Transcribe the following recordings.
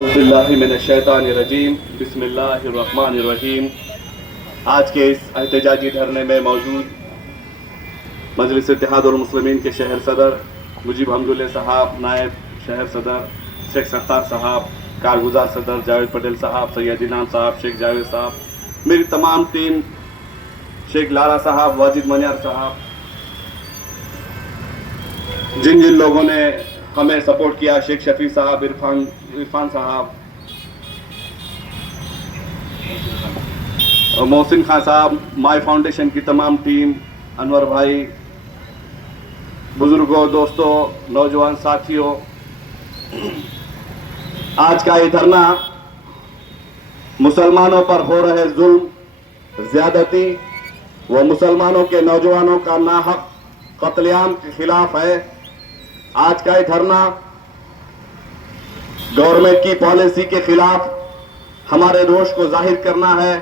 باللہ من الشیطان الرجیم بسم اللہ الرحمن الرحیم۔ آج کے اس احتجاجی دھرنے میں موجود مجلس اتحاد المسلمین کے شہر صدر مجیب حمداللہ صاحب، نائب شہر صدر شیخ ستار صاحب، کارگزار صدر جاوید پٹیل صاحب، سید انعام صاحب، شیخ جاوید صاحب، میری تمام ٹیم، شیخ لارا صاحب، واجد منیار صاحب، جن لوگوں نے ہمیں سپورٹ کیا، شیخ شفیع صاحب، عرفان صاحب، محسن خان صاحب، مائی فاؤنڈیشن کی تمام ٹیم، انور بھائی، بزرگوں، دوستوں، نوجوان ساتھیوں، آج کا یہ دھرنا مسلمانوں پر ہو رہے ظلم، زیادتی و مسلمانوں کے نوجوانوں کا ناحق قتل عام کے خلاف ہے۔ آج کا یہ دھرنا گورنمنٹ کی پالیسی کے خلاف ہمارے روش کو ظاہر کرنا ہے۔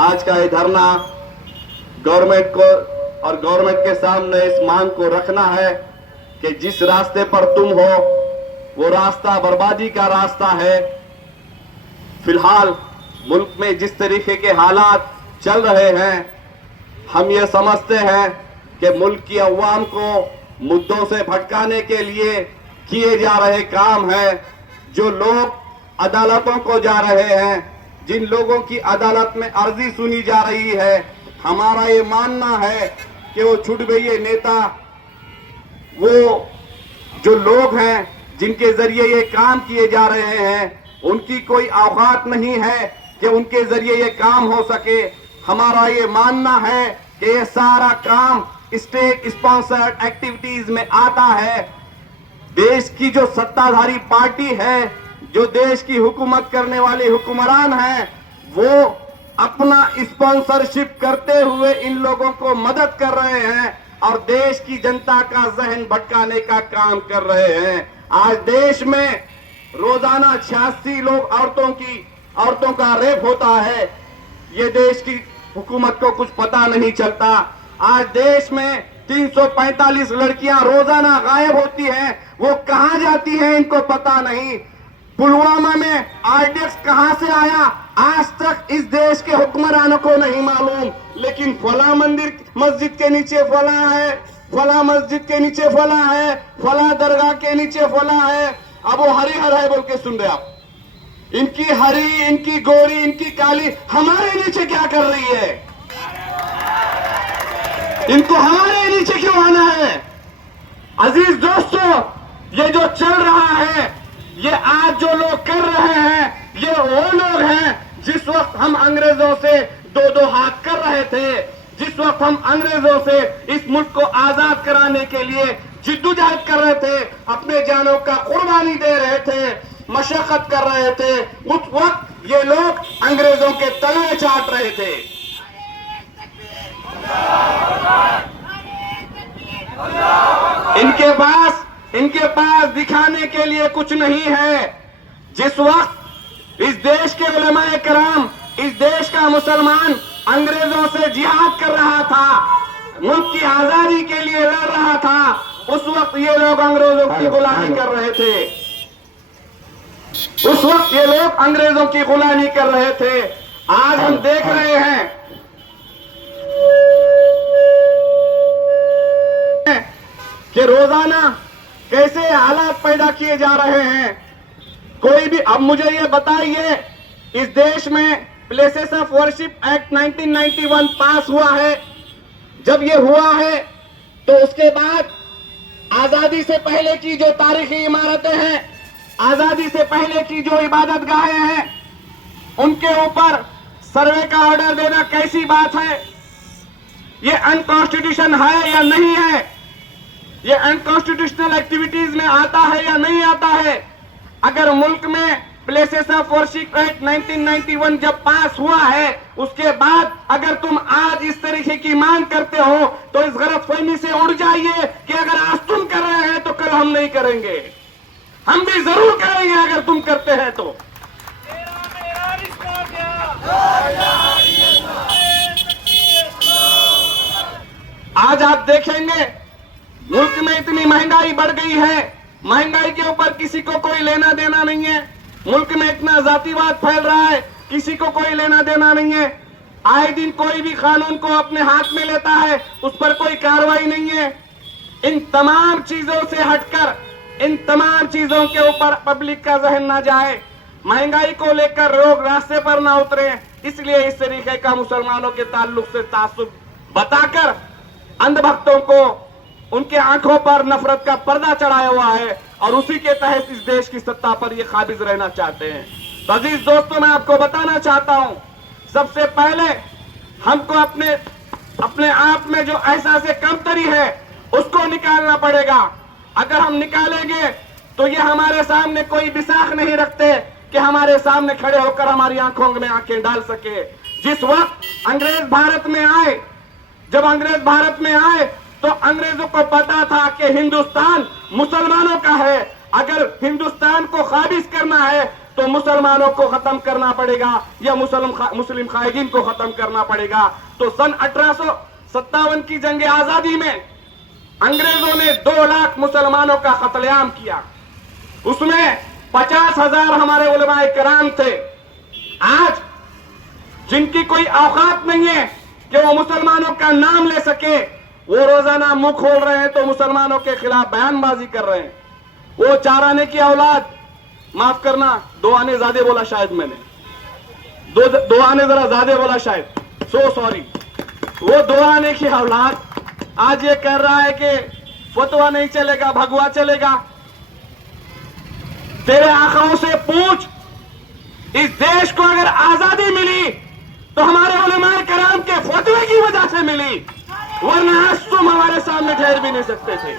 آج کا یہ دھرنا گورنمنٹ کو اور گورنمنٹ کے سامنے اس مانگ کو رکھنا ہے کہ جس راستے پر تم ہو وہ راستہ بربادی کا راستہ ہے۔ فی الحال ملک میں جس طریقے کے حالات چل رہے ہیں، ہم یہ سمجھتے ہیں کہ ملک کی عوام کو مدعوں سے بھٹکانے کے لیے کیے جا رہے کام ہیں۔ جو لوگ عدالتوں کو جا رہے ہیں، جن لوگوں کی عدالت میں عرضی سنی جا رہی ہے، ہمارا یہ ماننا ہے کہ وہ چھٹ گئے نیتا، وہ جو لوگ ہیں جن کے ذریعے یہ کام کیے جا رہے ہیں، ان کی کوئی اوقات نہیں ہے کہ ان کے ذریعے یہ کام ہو سکے۔ ہمارا یہ ماننا ہے کہ یہ سارا کام اسٹیٹ اسپانسرڈ ایکٹیویٹیز میں آتا ہے۔ دیش کی جو ستادھاری پارٹی ہے، جو دیش کی حکومت کرنے والے حکمران ہیں، وہ اپنا اسپانسرشپ کرتے ہوئے ان لوگوں کو مدد کر رہے ہیں اور دیش کی جنتا کا ذہن بھٹکانے کا کام کر رہے ہیں۔ آج دیش میں روزانہ 86 لوگ عورتوں کا ریپ ہوتا ہے۔ یہ دیش کی حکومت کو کچھ پتا نہیں چلتا۔ آج دیش میں 345 لڑکیاں روزانہ غائب ہوتی ہیں، وہ کہاں جاتی ہیں ان کو پتا نہیں۔ پلوامہ میں RDX کہاں سے آیا آج تک اس دیش کے حکمرانوں کو نہیں معلوم، لیکن فلاں مسجد کے نیچے فلاں ہے، فلاں مسجد کے نیچے فلاں ہے، فلاں درگاہ کے نیچے فلاں ہے۔ اب وہ ہری ہر ہے بول کے سن رہے آپ، ان کی ہری، ان کی گوری، ان کی کالی ہمارے نیچے کیا کر رہی ہے؟ ان کو ہمارے نیچے کیوں آنا ہے؟ عزیز دوستو، یہ جو چل رہا ہے، یہ آج جو لوگ کر رہے ہیں، یہ وہ لوگ ہیں جس وقت ہم انگریزوں سے دو ہاتھ کر رہے تھے، جس وقت ہم انگریزوں سے اس ملک کو آزاد کرانے کے لیے جدوجہد کر رہے تھے، اپنے جانوں کا قربانی دے رہے تھے، مشقت کر رہے تھے، اس وقت یہ لوگ انگریزوں کے تلے چاٹ رہے تھے۔ ان کے پاس دکھانے کے لیے کچھ نہیں ہے۔ جس وقت اس دیش کے علماء کرام، اس دیش کا مسلمان انگریزوں سے جہاد کر رہا تھا، ملک کی آزادی کے لیے لڑ رہا تھا، اس وقت یہ لوگ انگریزوں کی غلامی کر رہے تھے۔ اس وقت یہ لوگ انگریزوں کی غلامی کر رہے تھے۔ آج ہم دیکھ رہے ہیں کہ روزانہ کیسے حالات پیدا کیے جا رہے ہیں۔ کوئی بھی اب مجھے یہ بتائیے، اس دیش میں پلیسز آف ورشپ ایکٹ 1991 پاس ہوا ہے۔ جب یہ ہوا ہے تو اس کے بعد آزادی سے پہلے کی جو تاریخی عمارتیں ہیں، آزادی سے پہلے کی جو عبادت گاہیں ہیں، ان کے اوپر سروے کا آرڈر دینا کیسی بات ہے؟ یہ انکانسٹیٹیوشن ہے یا نہیں ہے؟ یہ انکانسٹیٹیوشنل ایکٹیویٹیز میں آتا ہے یا نہیں آتا ہے؟ اگر ملک میں پلیسز آف ورشپ ایکٹ 1991 جب پاس ہوا ہے، اس کے بعد اگر تم آج اس طریقے کی مانگ کرتے ہو تو اس غلط فہمی سے اڑ جائیے کہ اگر آج تم کر رہے ہیں تو کل ہم نہیں کریں گے۔ ہم بھی ضرور کریں گے اگر تم کرتے ہیں تو۔ آج آپ دیکھیں گے ملک میں اتنی مہنگائی بڑھ گئی ہے، مہنگائی کے اوپر کسی کو کوئی لینا دینا نہیں ہے۔ मुल्क में इतना जातिवाद फैल रहा है, किसी को कोई लेना देना नहीं है। आए दिन कोई भी कानून को अपने हाथ में लेता है, उस पर कोई कार्रवाई नहीं है। इन तमाम चीजों से हटकर, इन तमाम चीजों के ऊपर पब्लिक का जहन ना जाए, महंगाई को लेकर लोग रास्ते पर ना उतरे, इसलिए इस तरीके का मुसलमानों के ताल्लुक से तासुब बताकर अंधभक्तों को उनके आंखों पर नफरत का पर्दा चढ़ाया हुआ है और उसी के तहत इस देश की सत्ता पर ये काबिज रहना चाहते हैं। तो अजीज दोस्तों, मैं आपको बताना चाहता हूं, सबसे पहले हमको अपने आप में जो एहसास कमतरी है उसको निकालना पड़ेगा। अगर हम निकालेंगे तो ये हमारे सामने कोई विसाख नहीं रखते कि हमारे सामने खड़े होकर हमारी आंखों में आंखें डाल सके। जिस वक्त अंग्रेज भारत में आए, जब अंग्रेज भारत में आए तो अंग्रेजों को पता था कि हिंदुस्तान मुसलमानों का है, अगर हिंदुस्तान को काबिज करना है तो मुसलमानों को खत्म करना पड़ेगा या मुस्लिम खाइदीन को खत्म करना पड़ेगा। तो सन 1857 की जंग आजादी में अंग्रेजों ने 2 लाख मुसलमानों का कत्लेआम किया, उसमें 50,000 हमारे उलमाए किराम थे। आज जिनकी कोई औकात नहीं है कि वो मुसलमानों का नाम ले सके, वो रोजाना मुंह खोल रहे हैं तो मुसलमानों के खिलाफ बयानबाजी कर रहे हैं। वो 4 आने की औलाद, माफ करना 2 आने ज्यादा बोला शायद मैंने, 2 आने जरा ज्यादा बोला शायद, सो सॉरी। वो 2 आने की औलाद आज ये कह रहा है कि फतवा नहीं चलेगा, भगवा चलेगा। तेरे आकाओं से पूछ, इस देश को अगर आजादी मिली तो हमारे उलमाए कराम के फतवे की वजह से मिली, वरना आज तुम हमारे सामने ठहर भी नहीं सकते थे।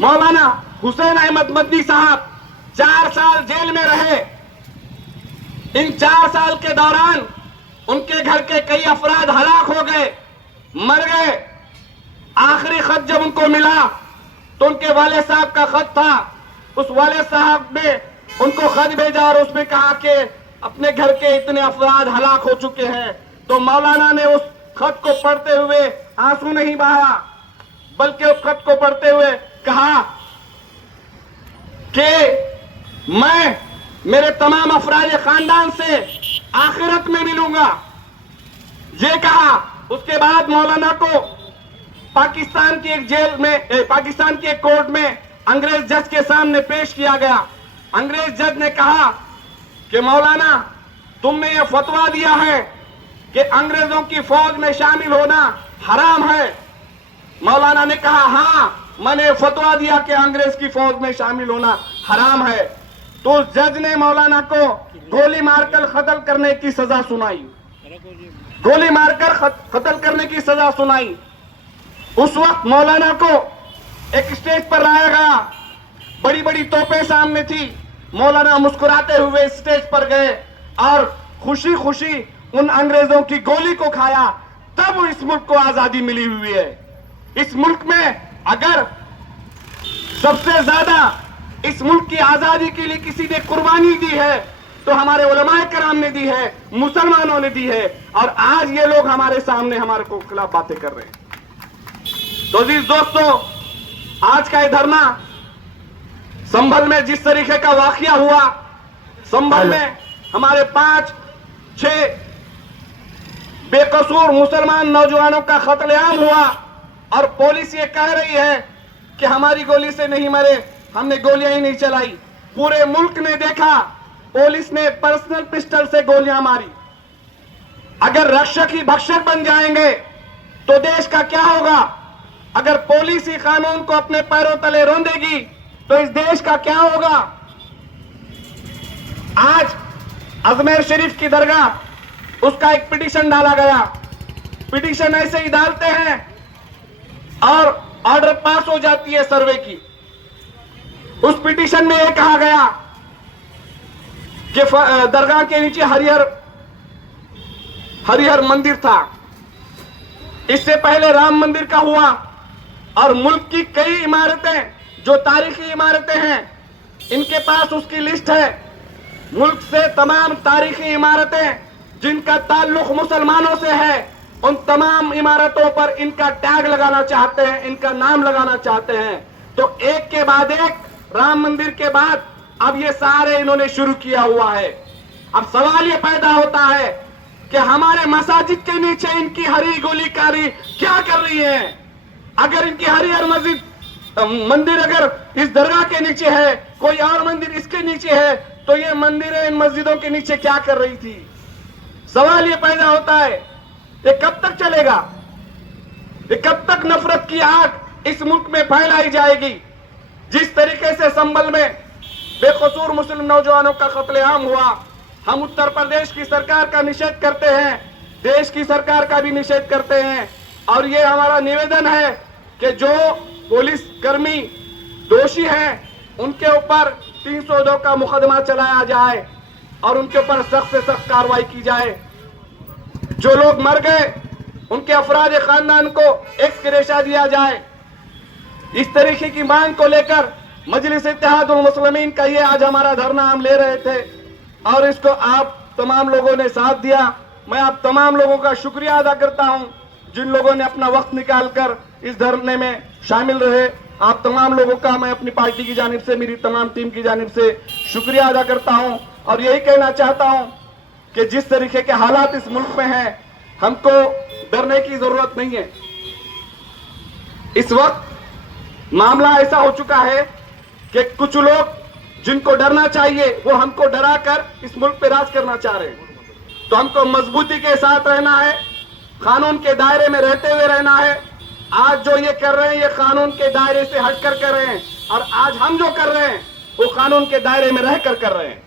मौलाना हुसैन अहमद मदनी साहब 4 साल जेल में रहे। इन 4 साल के दौरान उनके घर के कई अफराद हलाक हो गए, मर गए। आखिरी खत जब उनको मिला तो उनके वाले साहब का खत था, उस वाले साहब ने उनको खत भेजा और उसमें कहा कि अपने घर के इतने अफराद हलाक हो चुके हैं। तो मौलाना ने उस खत को पढ़ते हुए आंसू नहीं बहाया, बल्कि उस खत को पढ़ते हुए कहा कि मैं मेरे तमाम अफराद खानदान से आखिरत में मिलूंगा, ये कहा। उसके बाद मौलाना को पाकिस्तान की एक जेल में, पाकिस्तान की एक कोर्ट में अंग्रेज जज के सामने पेश किया गया। अंग्रेज जज ने कहा कि मौलाना, तुमने ये फतवा दिया है कि अंग्रेजों की फौज में शामिल होना हराम है। मौलाना ने कहा, हाँ, मैंने फतवा दिया कि अंग्रेज की फौज में शामिल होना हराम है। तो उस जज ने मौलाना को गोली मारकर कत्ल करने की सजा सुनाई, गोली मारकर कत्ल करने की सजा सुनाई। उस वक्त मौलाना को एक स्टेज पर लाया गया, बड़ी बड़ी तोपें सामने थी। मौलाना मुस्कुराते हुए स्टेज पर गए और खुशी खुशी उन अंग्रेजों की गोली को खाया। तब इस मुल्क को आजादी मिली हुई है। इस मुल्क में अगर सबसे ज्यादा इस मुल्क की आजादी के लिए किसी ने कुर्बानी दी है तो हमारे उलमाए कराम ने दी है, मुसलमानों ने दी है। और आज ये लोग हमारे सामने हमारे को खिलाफ बातें कर रहे हैं। तो अजीज दोस्तों, आज का ये धरना संभल में जिस तरीके का वाकया हुआ, संभल में हमारे 5-6 बेकसूर मुसलमान नौजवानों का कत्लेआम हुआ और पुलिस ये कह रही है कि हमारी गोली से नहीं मरे, हमने गोलियां ही नहीं चलाई। पूरे मुल्क ने देखा, पुलिस ने पर्सनल पिस्टल से गोलियां मारी। अगर रक्षक ही भक्षक बन जाएंगे तो देश का क्या होगा? अगर पुलिस ही कानून को अपने पैरों तले रौंदेगी तो इस देश का क्या होगा? आज अजमेर शरीफ की दरगाह, उसका एक पिटीशन डाला गया। पिटीशन ऐसे ही डालते हैं और ऑर्डर पास हो जाती है सर्वे की। उस पिटीशन में यह कहा गया कि दरगाह के नीचे हरिहर मंदिर था, इससे पहले राम मंदिर का हुआ और मुल्क की कई इमारतें जो तारीखी इमारतें हैं, इनके पास उसकी लिस्ट है। मुल्क से तमाम तारीखी इमारतें जिनका ताल्लुक मुसलमानों से है, उन तमाम इमारतों पर इनका टैग लगाना चाहते हैं, इनका नाम लगाना चाहते हैं। तो एक के बाद एक राम मंदिर के बाद अब ये सारे इन्होंने शुरू किया हुआ है। अब सवाल ये पैदा होता है कि हमारे मसाजिद के नीचे इनकी हरी गोलीकारी क्या कर रही है? अगर इनकी हरी हर मंदिर अगर इस दरगाह के नीचे है, कोई और मंदिर इसके नीचे है, तो ये मंदिरें इन मस्जिदों के नीचे क्या कर रही थी? सवाल ये पैदा होता है, ये कब तक चलेगा? ये कब तक नफरत की आग इस मुल्क में फैलाई जाएगी? जिस तरीके से संभल में बेकसूर मुस्लिम नौजवानों का कत्लेआम हुआ, हम उत्तर प्रदेश की सरकार का निषेध करते हैं, देश की सरकार का भी निषेध करते हैं। और ये हमारा निवेदन है कि जो पुलिस कर्मी दोषी हैं उनके ऊपर 302 का मुकदमा चलाया जाए और उनके ऊपर सख्त से सख्त कार्रवाई की जाए। जो लोग मर गए उनके अफराद खानदान को एक्सग्रेशिया दिया जाए। इस तरीके की मांग को लेकर मजलिस इत्तेहादुल मुस्लिमीन का ये आज हमारा धरना हम ले रहे थे और इसको आप तमाम लोगों ने साथ दिया। मैं आप तमाम लोगों का शुक्रिया अदा करता हूं जिन लोगों ने अपना वक्त निकालकर इस धरने में शामिल रहे। आप तमाम लोगों का मैं अपनी पार्टी की जानिब से, मेरी तमाम टीम की जानिब से शुक्रिया अदा करता हूं और यही कहना चाहता हूं कि जिस तरीके के हालात इस मुल्क में हैं, हमको डरने की जरूरत नहीं है। इस वक्त मामला ऐसा हो चुका है कि कुछ लोग जिनको डरना चाहिए वो हमको डरा कर इस मुल्क पे राज करना चाह रहे हैं। तो हमको मजबूती के साथ रहना है, कानून के दायरे में रहते हुए रहना है। आज जो ये कर रहे हैं ये कानून के दायरे से हटकर कर रहे हैं और आज हम जो कर रहे हैं वो कानून के दायरे में रहकर कर रहे हैं।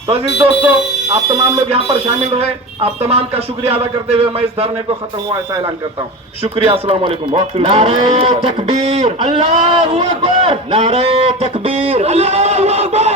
तो अजीज दोस्तों, आप तमाम लोग यहाँ पर शामिल रहे, आप तमाम का शुक्रिया अदा करते हुए मैं इस धरने को खत्म हुआ ऐसा ऐलान करता हूँ। शुक्रिया, अस्सलाम वालेकुम। नारे तकबीर, अल्लाहू अकबर, नारे तकबीर, अल्लाहू अकबर।